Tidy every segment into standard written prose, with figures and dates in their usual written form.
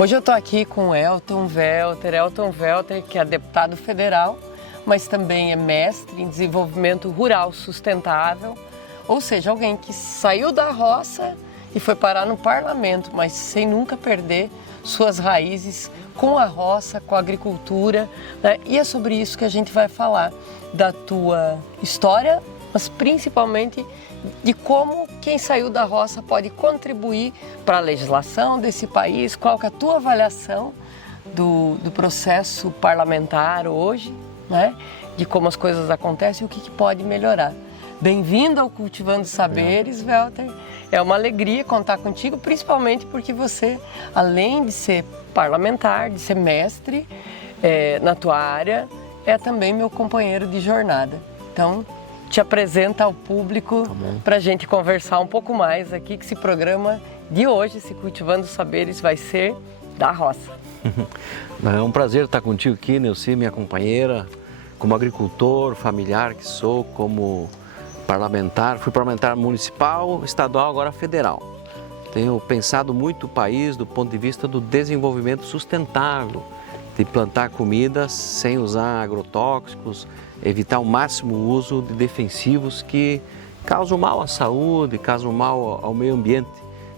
Hoje eu estou aqui com o Elton Welter, que é deputado federal, mas também é mestre em desenvolvimento rural sustentável, ou seja, alguém que saiu da roça e foi parar no parlamento, mas sem nunca perder suas raízes com a roça, com a agricultura, né? E é sobre isso que a gente vai falar, da tua história, mas principalmente de como quem saiu da roça pode contribuir para a legislação desse país, qual que é a tua avaliação do processo parlamentar hoje, né? De como as coisas acontecem e o que pode melhorar. Bem-vindo ao Cultivando Saberes, Welter. É uma alegria contar contigo, principalmente porque você, além de ser parlamentar, de ser mestre na tua área, é também meu companheiro de jornada. Então, te apresenta ao público para a gente conversar um pouco mais aqui, que esse programa de hoje, esse Cultivando Saberes, vai ser da roça. É um prazer estar contigo aqui, Neuci, minha companheira, como agricultor, familiar que sou, como parlamentar. Fui parlamentar municipal, estadual, agora federal. Tenho pensado muito o país do ponto de vista do desenvolvimento sustentável, de plantar comida sem usar agrotóxicos, evitar o máximo o uso de defensivos que causam mal à saúde, causam mal ao meio ambiente.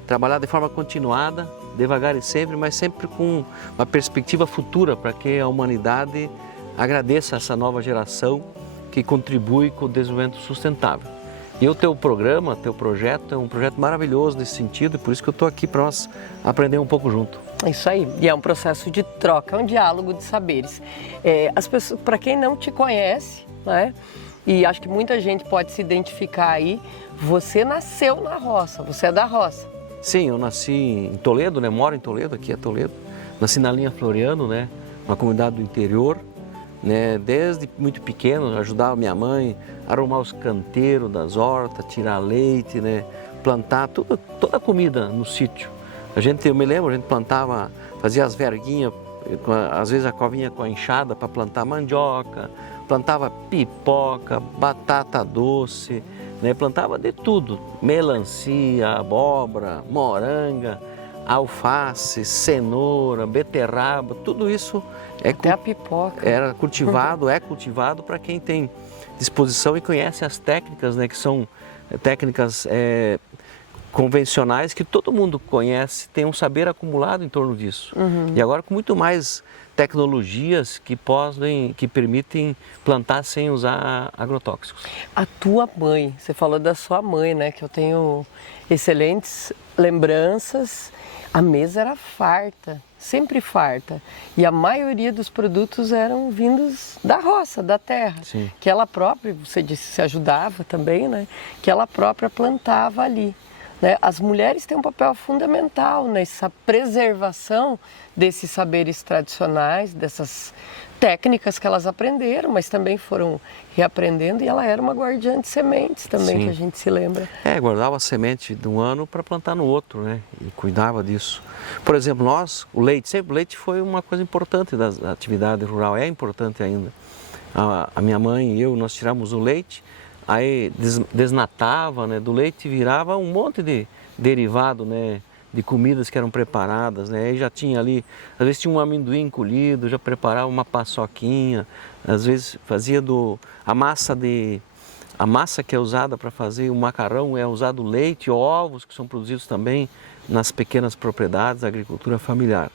Trabalhar de forma continuada, devagar e sempre, mas sempre com uma perspectiva futura para que a humanidade agradeça essa nova geração que contribui com o desenvolvimento sustentável. E o teu programa, teu projeto é um projeto maravilhoso nesse sentido, e por isso que eu estou aqui para nós aprender um pouco junto. Isso aí, e é um processo de troca, é um diálogo de saberes. As pessoas, para quem não te conhece, né, e acho que muita gente pode se identificar aí, você nasceu na roça, você é da roça. Sim, eu nasci em Toledo, né, moro em Toledo, aqui é Toledo. Nasci na linha Floriano, né, uma comunidade do interior, né, desde muito pequeno ajudava minha mãe a arrumar os canteiros das hortas, tirar leite, né, plantar toda a comida no sítio. Eu me lembro, a gente plantava, fazia as verguinhas, às vezes a covinha com a enxada para plantar mandioca, plantava pipoca, batata doce, né, plantava de tudo, melancia, abóbora, moranga, alface, cenoura, beterraba, tudo isso até a pipoca era cultivado, é cultivado para quem tem disposição e conhece as técnicas, né, que são técnicas convencionais que todo mundo conhece, tem um saber acumulado em torno disso. E agora com muito mais tecnologias que permitem plantar sem usar agrotóxicos. A tua mãe, você falou da sua mãe, né, que eu tenho excelentes lembranças. A mesa era farta, sempre farta, e a maioria dos produtos eram vindos da roça, da terra. Sim. Que ela própria, você disse, se ajudava também, né, que ela própria plantava ali. Né? As mulheres têm um papel fundamental nessa preservação desses saberes tradicionais, dessas técnicas que elas aprenderam, mas também foram reaprendendo, e ela era uma guardiã de sementes também. Sim. Que a gente se lembra. Guardava a semente de um ano para plantar no outro, né? E cuidava disso. Por exemplo, o leite foi uma coisa importante da atividade rural, é importante ainda. A minha mãe e eu, nós tiramos o leite, aí desnatava, né? Do leite virava um monte de derivado, né? De comidas que eram preparadas, né? Aí já tinha ali, às vezes tinha um amendoim colhido, já preparava uma paçoquinha, às vezes fazia a massa que é usada para fazer o macarrão, é usado leite, ovos que são produzidos também nas pequenas propriedades da agricultura familiar.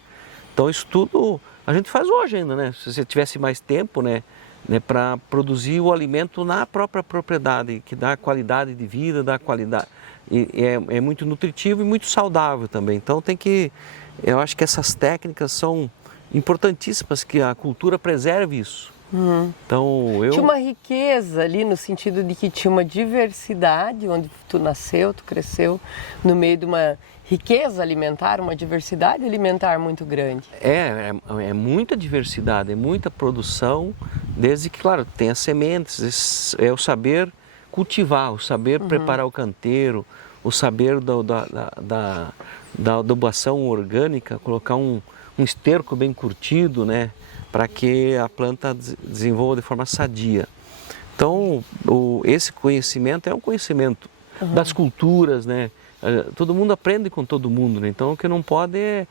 Então isso tudo a gente faz hoje ainda, né? Se você tivesse mais tempo, né, para produzir o alimento na própria propriedade, que dá qualidade de vida, dá qualidade, e é muito nutritivo e muito saudável também. Então eu acho que essas técnicas são importantíssimas, que a cultura preserve isso. Então, tinha uma riqueza ali no sentido de que tinha uma diversidade, onde tu nasceu, tu cresceu no meio de uma riqueza alimentar, uma diversidade alimentar muito grande. É muita diversidade, é muita produção, desde que, claro, tem as sementes, é o saber cultivar, o saber preparar o canteiro, o saber da adubação orgânica, colocar um esterco bem curtido, né, para que a planta desenvolva de forma sadia. Então, esse conhecimento é um conhecimento das culturas, né? Todo mundo aprende com todo mundo, né? Então o que não pode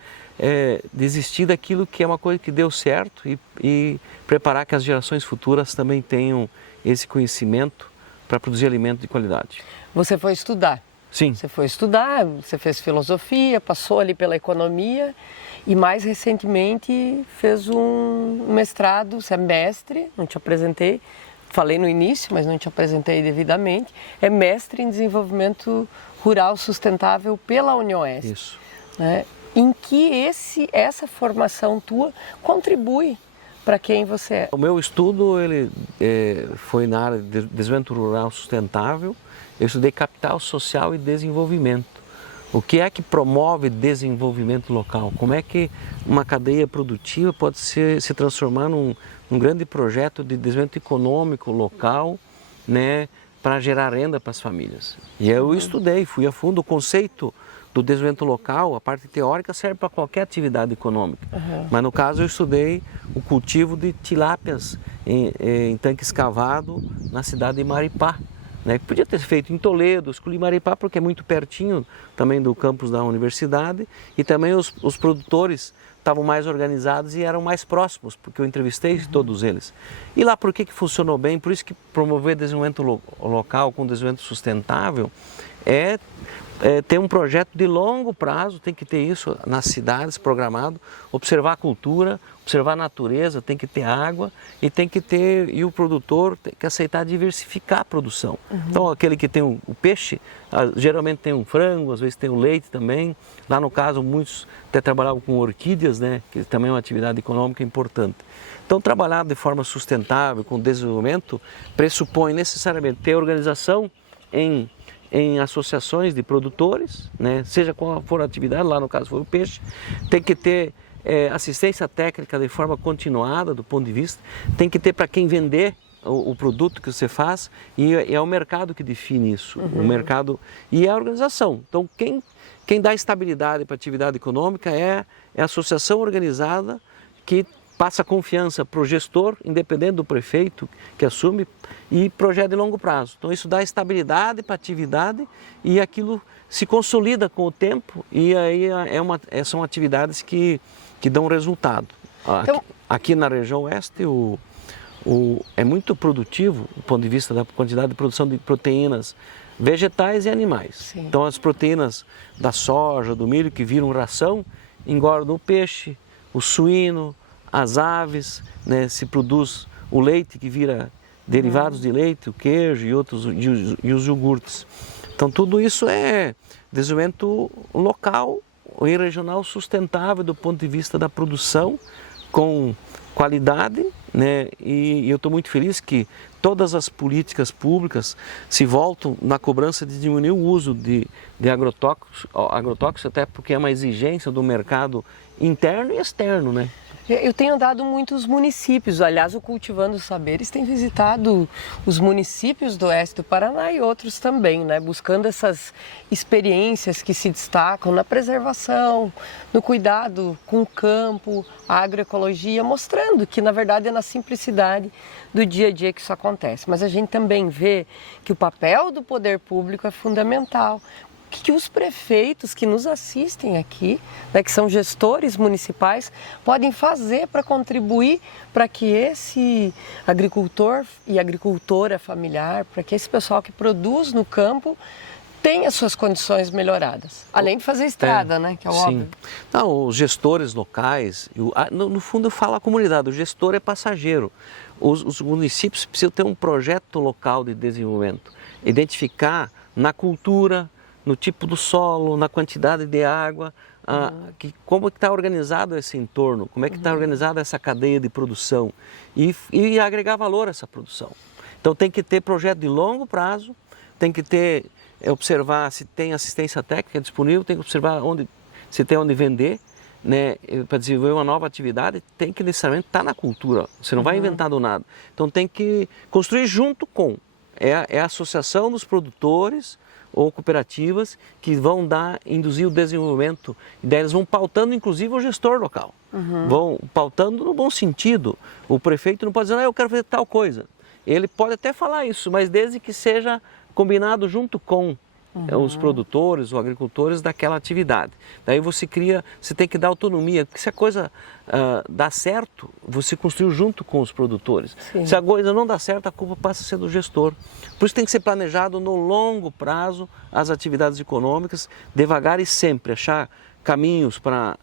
desistir daquilo que é uma coisa que deu certo e preparar que as gerações futuras também tenham esse conhecimento para produzir alimento de qualidade. Você foi estudar? Sim. Você foi estudar, você fez filosofia, passou ali pela economia e mais recentemente fez um mestrado, você é mestre, não te apresentei, falei no início, mas não te apresentei devidamente, é mestre em desenvolvimento rural sustentável pela Unioeste. Isso. Né? Em que essa formação tua contribui para quem você é? O meu estudo foi na área de desenvolvimento rural sustentável. Eu estudei capital social e desenvolvimento. O que é que promove desenvolvimento local? Como é que uma cadeia produtiva pode se transformar num grande projeto de desenvolvimento econômico local, né, para gerar renda para as famílias? E eu estudei, fui a fundo. O conceito do desenvolvimento local, a parte teórica, serve para qualquer atividade econômica. Mas no caso eu estudei o cultivo de tilápias em tanque escavado na cidade de Maripá. Né? Podia ter feito em Toledo, escolhi Maripá porque é muito pertinho também do campus da universidade e também os produtores estavam mais organizados e eram mais próximos, porque eu entrevistei todos eles. E lá por que funcionou bem? Por isso que promover desenvolvimento local com desenvolvimento sustentável é ter um projeto de longo prazo, tem que ter isso nas cidades programado, observar a cultura, observar a natureza, tem que ter água e o produtor tem que aceitar diversificar a produção. Então aquele que tem o peixe, geralmente tem um frango, às vezes tem o leite também. Lá no caso muitos até trabalhavam com orquídeas, né, que também é uma atividade econômica importante. Então trabalhar de forma sustentável, com desenvolvimento, pressupõe necessariamente ter organização em associações de produtores, né? Seja qual for a atividade, lá no caso foi o peixe, tem que ter assistência técnica de forma continuada do ponto de vista, tem que ter para quem vender o produto que você faz e é o mercado que define isso, o mercado e a organização. Então quem dá estabilidade para a atividade econômica é a associação organizada que passa confiança para o gestor, independente do prefeito que assume, e projeto de longo prazo. Então isso dá estabilidade para a atividade e aquilo se consolida com o tempo e aí são atividades que dão resultado. Então, aqui na região oeste é muito produtivo do ponto de vista da quantidade de produção de proteínas vegetais e animais. Sim. Então as proteínas da soja, do milho que viram ração, engordam o peixe, o suíno, as aves, né, se produz o leite que vira derivados de leite, o queijo e os iogurtes. Então tudo isso é desenvolvimento local e regional sustentável do ponto de vista da produção com qualidade, né? E eu estou muito feliz que todas as políticas públicas se voltam na cobrança de diminuir o uso de agrotóxicos, até porque é uma exigência do mercado interno e externo, né? Eu tenho andado muitos municípios, aliás, o Cultivando os Saberes tem visitado os municípios do oeste do Paraná e outros também, né? Buscando essas experiências que se destacam na preservação, no cuidado com o campo, a agroecologia, mostrando que na verdade é na simplicidade do dia a dia que isso acontece. Mas a gente também vê que o papel do poder público é fundamental. Que os prefeitos que nos assistem aqui, né, que são gestores municipais, podem fazer para contribuir para que esse agricultor e agricultora familiar, para que esse pessoal que produz no campo tenha suas condições melhoradas. Além de fazer estrada, né, que é óbvio. Não, os gestores locais, no fundo eu falo a comunidade, o gestor é passageiro. Os municípios precisam ter um projeto local de desenvolvimento, identificar na cultura, no tipo do solo, na quantidade de água, como está organizado esse entorno, como é que está organizada essa cadeia de produção e agregar valor a essa produção. Então tem que ter projeto de longo prazo, tem que ter, observar se tem assistência técnica disponível, tem que observar se tem onde vender, né, para desenvolver uma nova atividade, tem que necessariamente estar na cultura, você não vai inventar do nada. Então tem que construir junto com, a associação dos produtores, ou cooperativas que vão induzir o desenvolvimento. E daí eles vão pautando, inclusive, o gestor local. Vão pautando no bom sentido. O prefeito não pode dizer, eu quero fazer tal coisa. Ele pode até falar isso, mas desde que seja combinado junto com os produtores, os agricultores daquela atividade. Daí você tem que dar autonomia, porque se a coisa dá certo, você construiu junto com os produtores. Sim. Se a coisa não dá certo, a culpa passa a ser do gestor. Por isso tem que ser planejado no longo prazo as atividades econômicas, devagar e sempre, achar caminhos para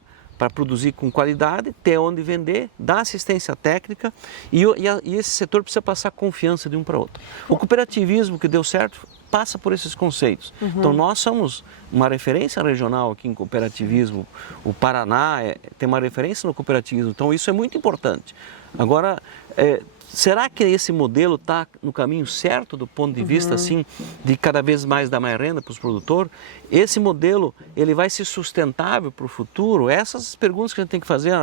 produzir com qualidade, ter onde vender, dar assistência técnica e esse setor precisa passar confiança de um para outro. O cooperativismo que deu certo passa por esses conceitos. Então nós somos uma referência regional aqui em cooperativismo, o Paraná tem uma referência no cooperativismo, então isso é muito importante. Agora, será que esse modelo está no caminho certo do ponto de vista assim, de cada vez mais dar mais renda para os produtores? Esse modelo ele vai ser sustentável para o futuro? Essas perguntas que a gente tem que fazer,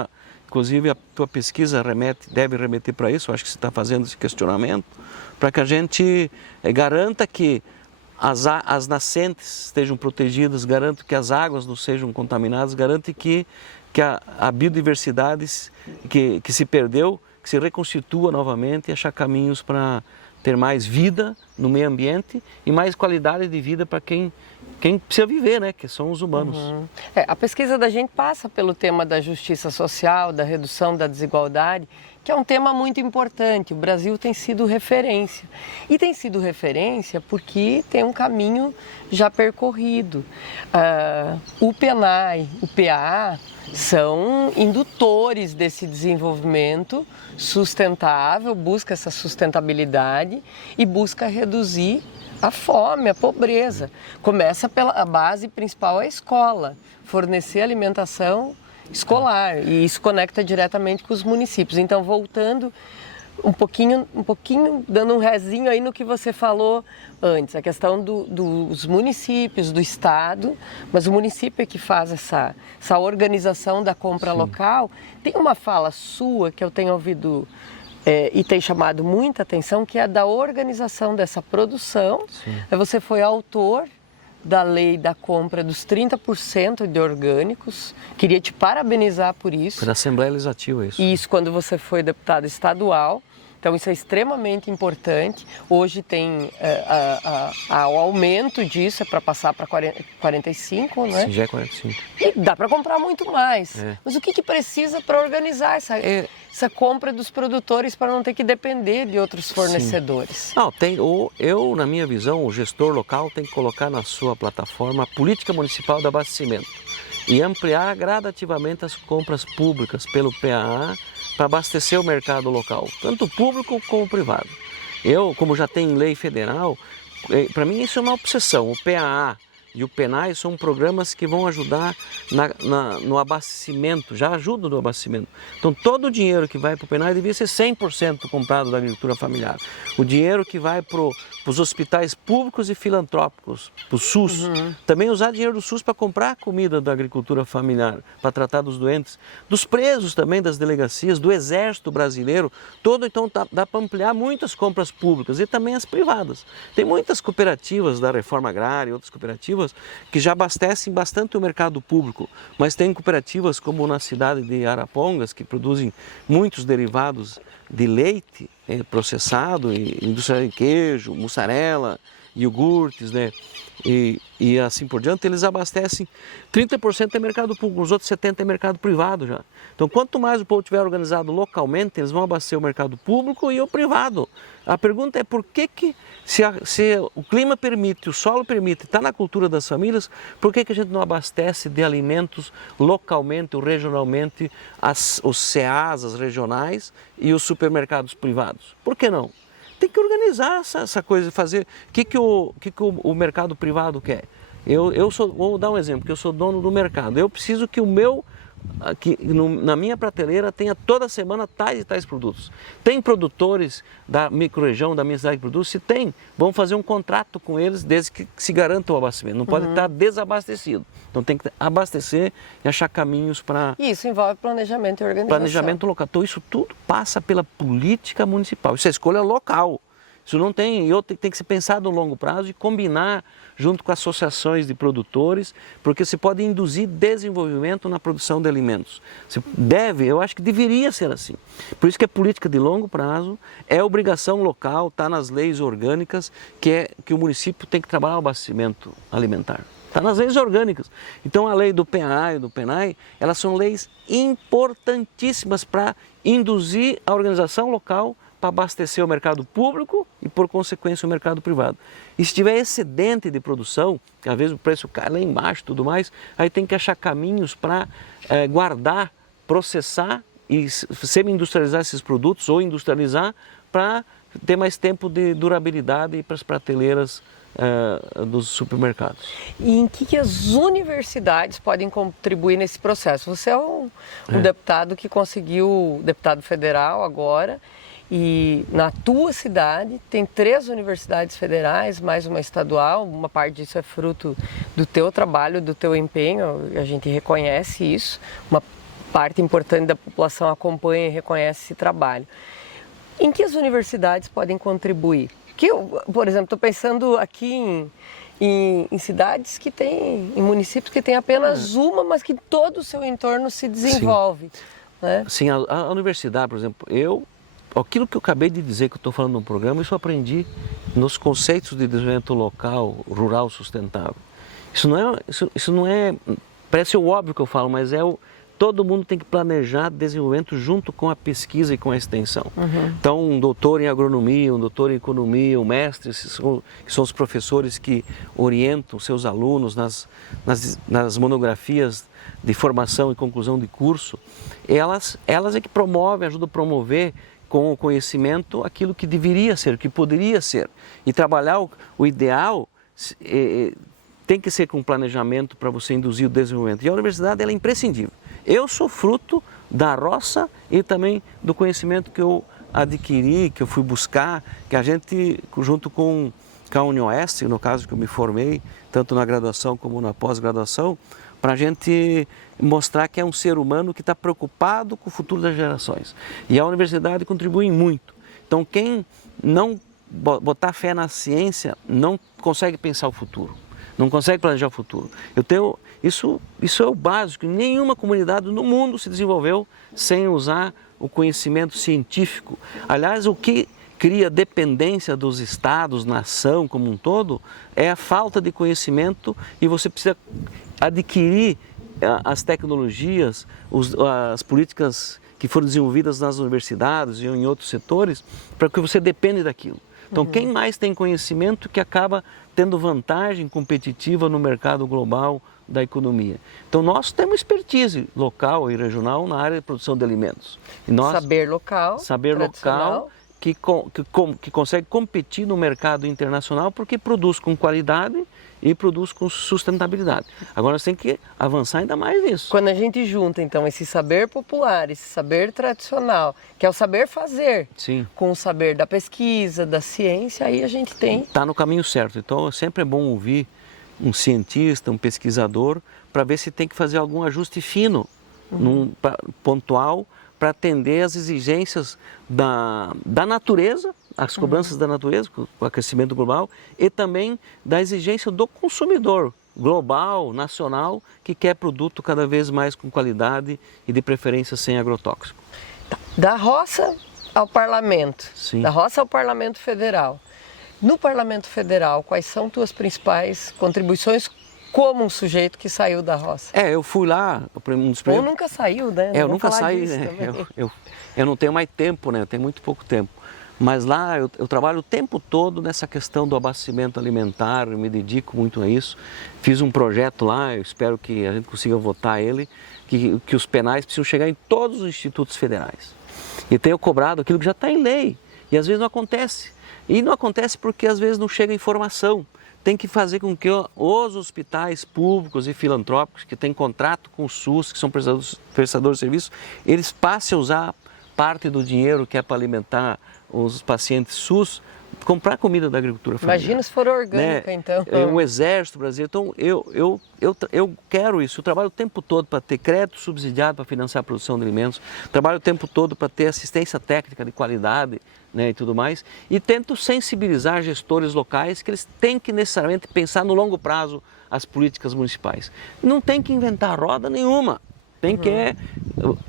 inclusive a tua pesquisa deve remeter para isso, eu acho que você está fazendo esse questionamento, para que a gente garanta que as nascentes estejam protegidas, garanta que as águas não sejam contaminadas, garante que a biodiversidade que se perdeu, que se reconstitua novamente e achar caminhos para ter mais vida no meio ambiente e mais qualidade de vida para quem precisa viver, né? Que são os humanos. A pesquisa da gente passa pelo tema da justiça social, da redução da desigualdade, que é um tema muito importante. O Brasil tem sido referência. E tem sido referência porque tem um caminho já percorrido. O PNAE, o PAA, são indutores desse desenvolvimento sustentável, busca essa sustentabilidade e busca reduzir a fome, a pobreza. Começa pela base principal, a escola, fornecer alimentação escolar, e isso conecta diretamente com os municípios. Então, voltando um pouquinho, dando um rezinho aí no que você falou antes, a questão dos municípios, do estado, mas o município é que faz essa organização da compra local. Tem uma fala sua que eu tenho ouvido e tem chamado muita atenção, que é da organização dessa produção. Você foi autor da lei da compra dos 30% de orgânicos. Queria te parabenizar por isso. Foi na Assembleia Legislativa isso. Isso, quando você foi deputado estadual. Então isso é extremamente importante. Hoje tem o aumento disso, é para passar para 45, né? Sim, já é 45. E dá para comprar muito mais. Mas o que precisa para organizar essa compra dos produtores para não ter que depender de outros fornecedores? Não, na minha visão, o gestor local tem que colocar na sua plataforma a política municipal de abastecimento e ampliar gradativamente as compras públicas pelo PAA para abastecer o mercado local, tanto público como privado. Eu, como já tenho lei federal, para mim isso é uma obsessão. O PAA e o PNAE são programas que vão ajudar no abastecimento, já ajudam no abastecimento. Então todo o dinheiro que vai para o PNAE devia ser 100% comprado da agricultura familiar. O dinheiro que vai para os hospitais públicos e filantrópicos, para o SUS, também usar dinheiro do SUS para comprar comida da agricultura familiar, para tratar dos doentes, dos presos também, das delegacias, do Exército Brasileiro, então dá para ampliar muitas compras públicas e também as privadas. Tem muitas cooperativas da reforma agrária, outras cooperativas que já abastecem bastante o mercado público, mas tem cooperativas como na cidade de Arapongas, que produzem muitos derivados de leite processado, indústria de queijo, mussarela, iogurtes, né? E assim por diante, eles abastecem 30% é mercado público, os outros 70% é mercado privado já. Então, quanto mais o povo tiver organizado localmente, eles vão abastecer o mercado público e o privado. A pergunta é por que se o clima permite, o solo permite, está na cultura das famílias, por que a gente não abastece de alimentos localmente ou regionalmente os CEAs regionais e os supermercados privados? Por que não? Tem que organizar essa coisa, fazer. O que o mercado privado quer? Vou dar um exemplo, que eu sou dono do mercado. Eu preciso que na minha prateleira tenha toda semana tais e tais produtos. Tem produtores da microrregião, da minha cidade que produz? Se tem, vamos fazer um contrato com eles desde que se garanta o abastecimento. Não pode estar desabastecido. Então tem que abastecer e achar caminhos para... Isso envolve planejamento e organização. Planejamento local. Então isso tudo passa pela política municipal. Isso é escolha local. Isso não tem, e outro tem que ser pensado no longo prazo e combinar junto com associações de produtores, porque se pode induzir desenvolvimento na produção de alimentos. Você deve, eu acho que deveria ser assim. Por isso que a política de longo prazo é obrigação local, está nas leis orgânicas, que o município tem que trabalhar o abastecimento alimentar. Está nas leis orgânicas. Então a lei do PA e do PENAI, elas são leis importantíssimas para induzir a organização local para abastecer o mercado público e, por consequência, o mercado privado. E se tiver excedente de produção, que às vezes o preço cai lá embaixo e tudo mais, aí tem que achar caminhos para guardar, processar e semi-industrializar esses produtos ou industrializar para ter mais tempo de durabilidade para as prateleiras dos supermercados. E em que as universidades podem contribuir nesse processo? Você é um deputado que conseguiu, deputado federal agora, e na tua cidade tem 3 universidades federais, mais uma estadual, uma parte disso é fruto do teu trabalho, do teu empenho, a gente reconhece isso, uma parte importante da população acompanha e reconhece esse trabalho. Em que as universidades podem contribuir? Que eu, por exemplo, estou pensando aqui em cidades que têm, em municípios que têm apenas uma, mas que todo o seu entorno se desenvolve. Sim, né? Sim, a universidade, por exemplo, aquilo que eu acabei de dizer que eu estou falando no programa, isso eu aprendi nos conceitos de desenvolvimento local, rural sustentável. Isso não é, parece o óbvio que eu falo, mas todo mundo tem que planejar desenvolvimento junto com a pesquisa e com a extensão. Então, um doutor em agronomia, um doutor em economia, um mestre, que são os professores que orientam seus alunos nas monografias de formação e conclusão de curso, elas é que promovem, ajudam a promover com o conhecimento aquilo que deveria ser, o que poderia ser. E trabalhar o ideal tem que ser com planejamento para você induzir o desenvolvimento. E a universidade ela é imprescindível. Eu sou fruto da roça e também do conhecimento que eu adquiri, que eu fui buscar, que a gente, junto com a UniOeste, no caso que eu me formei, tanto na graduação como na pós-graduação, para a gente mostrar que é um ser humano que está preocupado com o futuro das gerações. E a universidade contribui muito. Então, quem não botar fé na ciência não consegue pensar o futuro, não consegue planejar o futuro. Isso é o básico. Nenhuma comunidade no mundo se desenvolveu sem usar o conhecimento científico. Aliás, o que cria dependência dos estados, nação como um todo, é a falta de conhecimento e você precisa adquirir as tecnologias, as políticas que foram desenvolvidas nas universidades e em outros setores, para que você dependa daquilo. Então, quem mais tem conhecimento que acaba tendo vantagem competitiva no mercado global da economia. Então, nós temos expertise local e regional na área de produção de alimentos. E saber local, que consegue competir no mercado internacional porque produz com qualidade e produz com sustentabilidade. Agora nós temos que avançar ainda mais nisso. Quando a gente junta então esse saber popular, esse saber tradicional, que é o saber fazer, Sim, com o saber da pesquisa, da ciência, aí a gente tem... Está no caminho certo. Então sempre é bom ouvir um cientista, um pesquisador, para ver se tem que fazer algum ajuste fino, pontual, para atender às exigências da natureza, as cobranças da natureza, com o aquecimento global, e também da exigência do consumidor global, nacional, que quer produto cada vez mais com qualidade e de preferência sem agrotóxico. Da roça ao parlamento, Sim. Da roça ao parlamento federal. No parlamento federal, quais são tuas principais contribuições como um sujeito que saiu da roça? Eu fui lá, um dos Ou nunca saiu, né? Eu nunca saí, né? Eu não tenho mais tempo, né? Eu tenho muito pouco tempo. Mas lá eu trabalho o tempo todo nessa questão do abastecimento alimentar, eu me dedico muito a isso. Fiz um projeto lá, eu espero que a gente consiga votar ele, que os penais precisam chegar em todos os institutos federais. E tenho cobrado aquilo que já está em lei, e às vezes não acontece. E não acontece porque às vezes não chega informação. Tem que fazer com que os hospitais públicos e filantrópicos que têm contrato com o SUS, que são prestadores de serviços, eles passem a usar parte do dinheiro que é para alimentar os pacientes SUS comprar comida da agricultura familiar. Imagina se for orgânica, né? então. O Exército Brasileiro. Então, eu quero isso. Eu trabalho o tempo todo para ter crédito subsidiado para financiar a produção de alimentos. Trabalho o tempo todo para ter assistência técnica de qualidade, né, e tudo mais. E tento sensibilizar gestores locais que eles têm que necessariamente pensar no longo prazo as políticas municipais. Não tem que inventar roda nenhuma. Tem que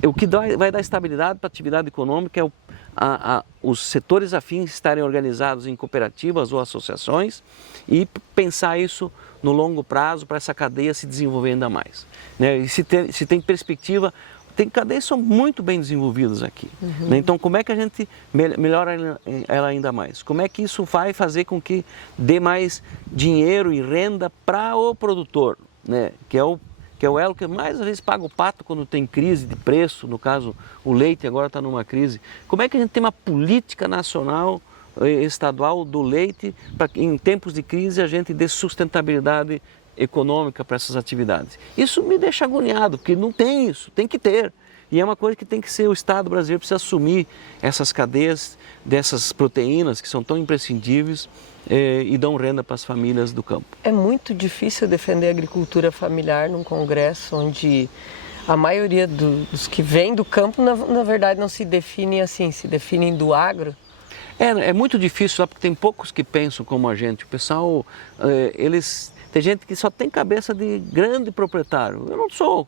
o que vai dar estabilidade para a atividade econômica é os setores afins estarem organizados em cooperativas ou associações e pensar isso no longo prazo para essa cadeia se desenvolver ainda mais. Né? E se tem perspectiva, tem cadeias que são muito bem desenvolvidas aqui. Né? Então, como é que a gente melhora ela ainda mais? Como é que isso vai fazer com que dê mais dinheiro e renda para o produtor, né? Que é o elo que mais às vezes paga o pato quando tem crise de preço, no caso o leite agora está numa crise. Como é que a gente tem uma política nacional, estadual do leite, para que em tempos de crise a gente dê sustentabilidade econômica para essas atividades? Isso me deixa agoniado, porque não tem isso, tem que ter. E é uma coisa que tem que ser, o Estado brasileiro precisa assumir essas cadeias dessas proteínas que são tão imprescindíveis e dão renda para as famílias do campo. É muito difícil defender a agricultura familiar num congresso onde a maioria dos que vêm do campo, na verdade, não se definem assim, se definem do agro. É muito difícil lá porque tem poucos que pensam como a gente. O pessoal, tem gente que só tem cabeça de grande proprietário. Eu não sou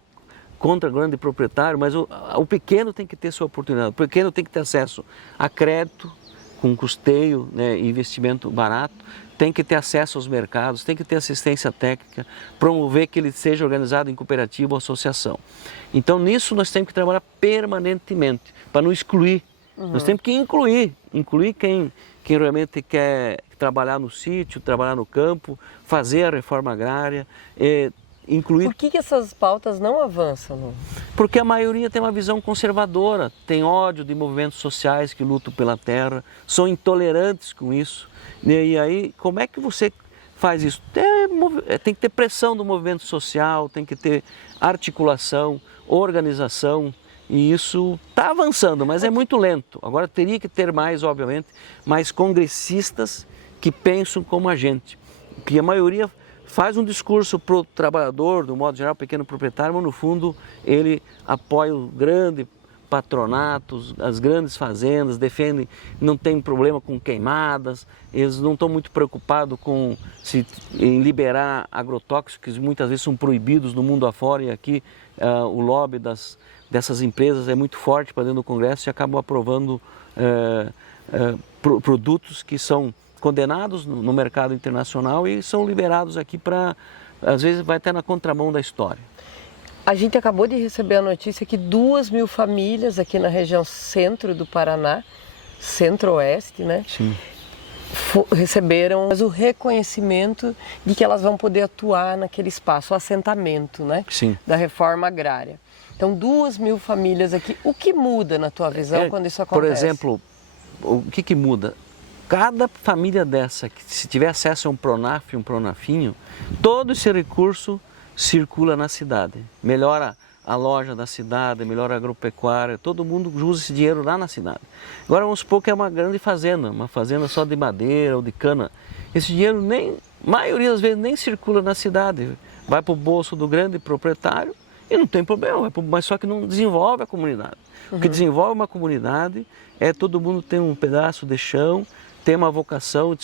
contra grande proprietário, mas o pequeno tem que ter sua oportunidade. O pequeno tem que ter acesso a crédito, com custeio, né, e investimento barato, tem que ter acesso aos mercados, tem que ter assistência técnica, promover que ele seja organizado em cooperativa ou associação. Então, nisso nós temos que trabalhar permanentemente, para não excluir. Nós temos que incluir quem realmente quer trabalhar no sítio, trabalhar no campo, fazer a reforma agrária, incluir... Por que essas pautas não avançam? Porque a maioria tem uma visão conservadora, tem ódio de movimentos sociais que lutam pela terra, são intolerantes com isso. E aí, como é que você faz isso? Tem que ter pressão do movimento social, tem que ter articulação, organização, e isso está avançando, mas é muito lento. Agora teria que ter mais, obviamente, mais congressistas que pensam como a gente, que a maioria faz um discurso para o trabalhador, do modo geral, pequeno proprietário, mas no fundo ele apoia o grande patronato, as grandes fazendas, defende, não tem problema com queimadas, eles não estão muito preocupados em liberar agrotóxicos, que muitas vezes são proibidos no mundo afora, e aqui o lobby dessas empresas é muito forte para dentro do Congresso e acabam aprovando produtos que são condenados no mercado internacional e são liberados aqui para, às vezes vai até na contramão da história. A gente acabou de receber a notícia que 2.000 famílias aqui na região centro do Paraná, centro-oeste, né? Sim. Receberam o reconhecimento de que elas vão poder atuar naquele espaço, o assentamento, né? Sim. Da reforma agrária. Então, 2.000 famílias aqui. O que muda na tua visão quando isso acontece? Por exemplo, o que muda? Cada família dessa, que se tiver acesso a um Pronaf, um Pronafinho, todo esse recurso circula na cidade. Melhora a loja da cidade, melhora a agropecuária, todo mundo usa esse dinheiro lá na cidade. Agora vamos supor que é uma grande fazenda, uma fazenda só de madeira ou de cana. Esse dinheiro, maioria das vezes, nem circula na cidade. Vai para o bolso do grande proprietário e não tem problema, mas só que não desenvolve a comunidade. O que desenvolve uma comunidade é todo mundo ter um pedaço de chão, ter uma vocação,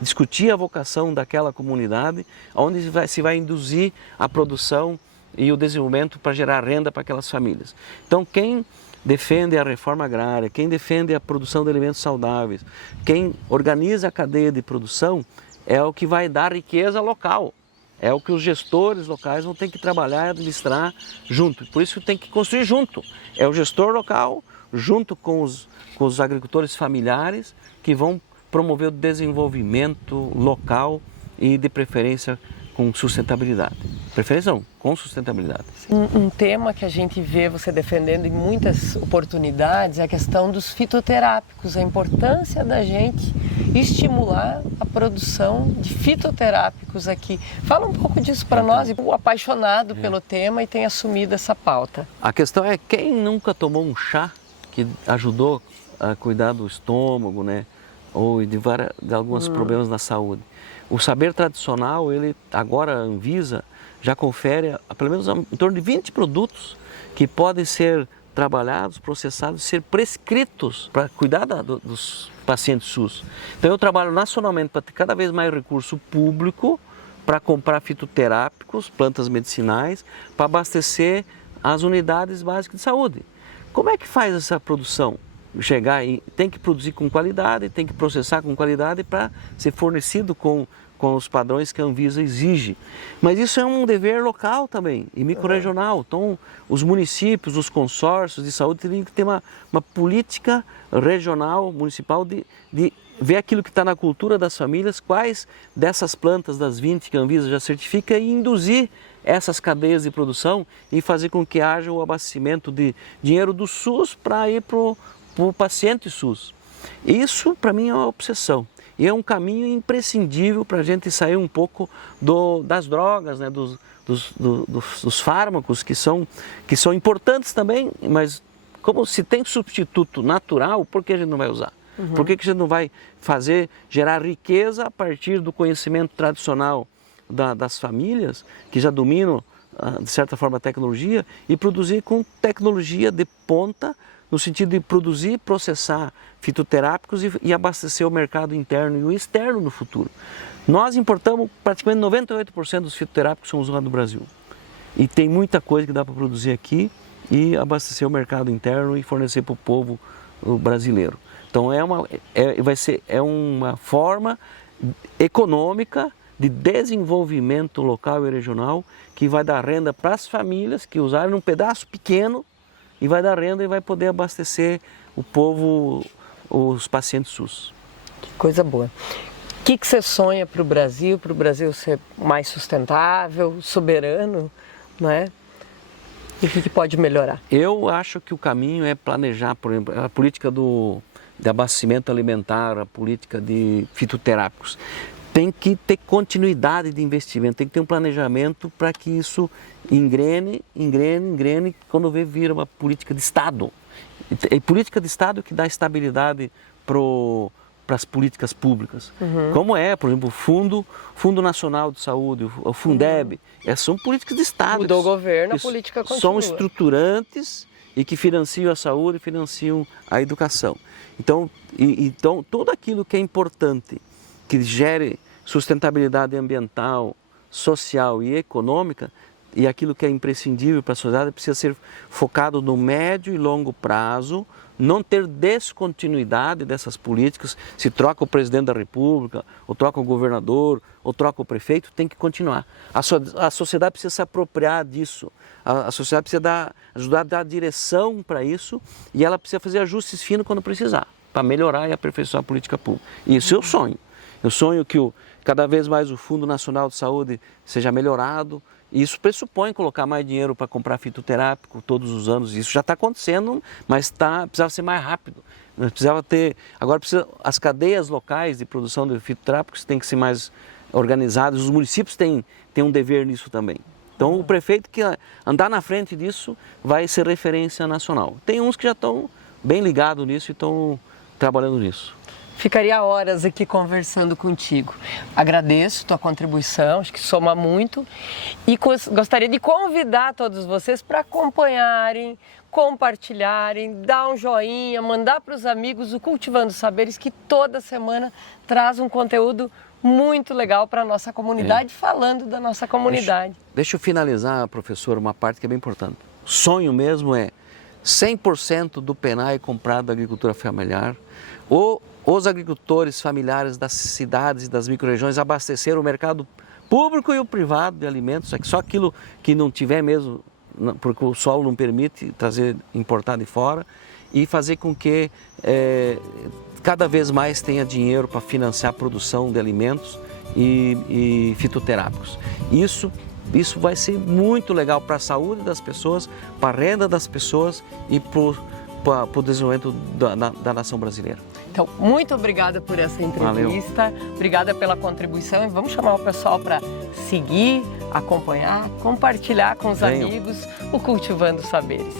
discutir a vocação daquela comunidade, onde se vai induzir a produção e o desenvolvimento para gerar renda para aquelas famílias. Então, quem defende a reforma agrária, quem defende a produção de alimentos saudáveis, quem organiza a cadeia de produção, é o que vai dar riqueza local. É o que os gestores locais vão ter que trabalhar e administrar junto. Por isso tem que construir junto. É o gestor local, junto com os agricultores familiares, que vão promover o desenvolvimento local e, de preferência, com sustentabilidade. Preferência não, com sustentabilidade. Um tema que a gente vê você defendendo em muitas oportunidades é a questão dos fitoterápicos, a importância da gente estimular a produção de fitoterápicos aqui. Fala um pouco disso para nós, o apaixonado pelo tema e tem assumido essa pauta. A questão é, quem nunca tomou um chá que ajudou a cuidar do estômago, né? ou de alguns problemas na saúde. O saber tradicional, ele agora a Anvisa já confere pelo menos em torno de 20 produtos que podem ser trabalhados, processados, ser prescritos para cuidar dos pacientes SUS. Então eu trabalho nacionalmente para ter cada vez mais recurso público para comprar fitoterápicos, plantas medicinais, para abastecer as unidades básicas de saúde. Como é que faz essa produção? Chegar e tem que produzir com qualidade, tem que processar com qualidade para ser fornecido com os padrões que a Anvisa exige. Mas isso é um dever local também e microrregional. Então, os municípios, os consórcios de saúde teriam que ter uma política regional, municipal, de ver aquilo que está na cultura das famílias, quais dessas plantas das 20 que a Anvisa já certifica e induzir essas cadeias de produção e fazer com que haja o abastecimento de dinheiro do SUS para ir para o paciente SUS. Isso, para mim, é uma obsessão. E é um caminho imprescindível para a gente sair um pouco das drogas, né? dos fármacos, que são importantes também, mas como se tem substituto natural, por que a gente não vai usar? Por que a gente não vai gerar riqueza a partir do conhecimento tradicional das famílias, que já dominam, de certa forma, a tecnologia, e produzir com tecnologia de ponta, no sentido de produzir e processar fitoterápicos e abastecer o mercado interno e o externo no futuro. Nós importamos praticamente 98% dos fitoterápicos que são usados no Brasil. E tem muita coisa que dá para produzir aqui e abastecer o mercado interno e fornecer para o povo brasileiro. Então é uma forma econômica de desenvolvimento local e regional que vai dar renda para as famílias que usarem um pedaço pequeno e vai dar renda e vai poder abastecer o povo, os pacientes SUS. Que coisa boa. O que você sonha para o Brasil ser mais sustentável, soberano, não é? E o que pode melhorar? Eu acho que o caminho é planejar, por exemplo, a política de abastecimento alimentar, a política de fitoterápicos. Tem que ter continuidade de investimento, tem que ter um planejamento para que isso engrene, quando vira uma política de Estado. É política de Estado que dá estabilidade para as políticas públicas. Como por exemplo, o Fundo Nacional de Saúde, o Fundeb, são políticas de Estado. Mudou o governo, a política continua. São estruturantes e que financiam a saúde e financiam a educação. Então, tudo aquilo que é importante, que gere sustentabilidade ambiental, social e econômica, e aquilo que é imprescindível para a sociedade precisa ser focado no médio e longo prazo, não ter descontinuidade dessas políticas. Se troca o presidente da República, ou troca o governador, ou troca o prefeito, tem que continuar. A sociedade precisa se apropriar disso, a sociedade precisa ajudar a dar direção para isso, e ela precisa fazer ajustes finos quando precisar, para melhorar e aperfeiçoar a política pública. Isso eu sonho. Eu sonho que cada vez mais o Fundo Nacional de Saúde seja melhorado. E isso pressupõe colocar mais dinheiro para comprar fitoterápico todos os anos. Isso já está acontecendo, mas precisava ser mais rápido. As cadeias locais de produção de fitoterápicos têm que ser mais organizadas. Os municípios têm um dever nisso também. Então o prefeito que andar na frente disso vai ser referência nacional. Tem uns que já estão bem ligados nisso e estão trabalhando nisso. Ficaria horas aqui conversando contigo. Agradeço tua contribuição, acho que soma muito. E gostaria de convidar todos vocês para acompanharem, compartilharem, dar um joinha, mandar para os amigos o Cultivando Saberes, que toda semana traz um conteúdo muito legal para a nossa comunidade, falando da nossa comunidade. Deixa eu finalizar, professor, uma parte que é bem importante. O sonho mesmo é 100% do PENAI comprado da agricultura familiar, ou os agricultores familiares das cidades e das microrregiões abastecer o mercado público e o privado de alimentos, só aquilo que não tiver mesmo, porque o solo não permite importar de fora, e fazer com que cada vez mais tenha dinheiro para financiar a produção de alimentos e fitoterápicos. Isso vai ser muito legal para a saúde das pessoas, para a renda das pessoas e para o desenvolvimento da nação brasileira. Então, muito obrigada por essa entrevista, Valeu. Obrigada pela contribuição e vamos chamar o pessoal para seguir, acompanhar, compartilhar com os amigos o Cultivando Saberes.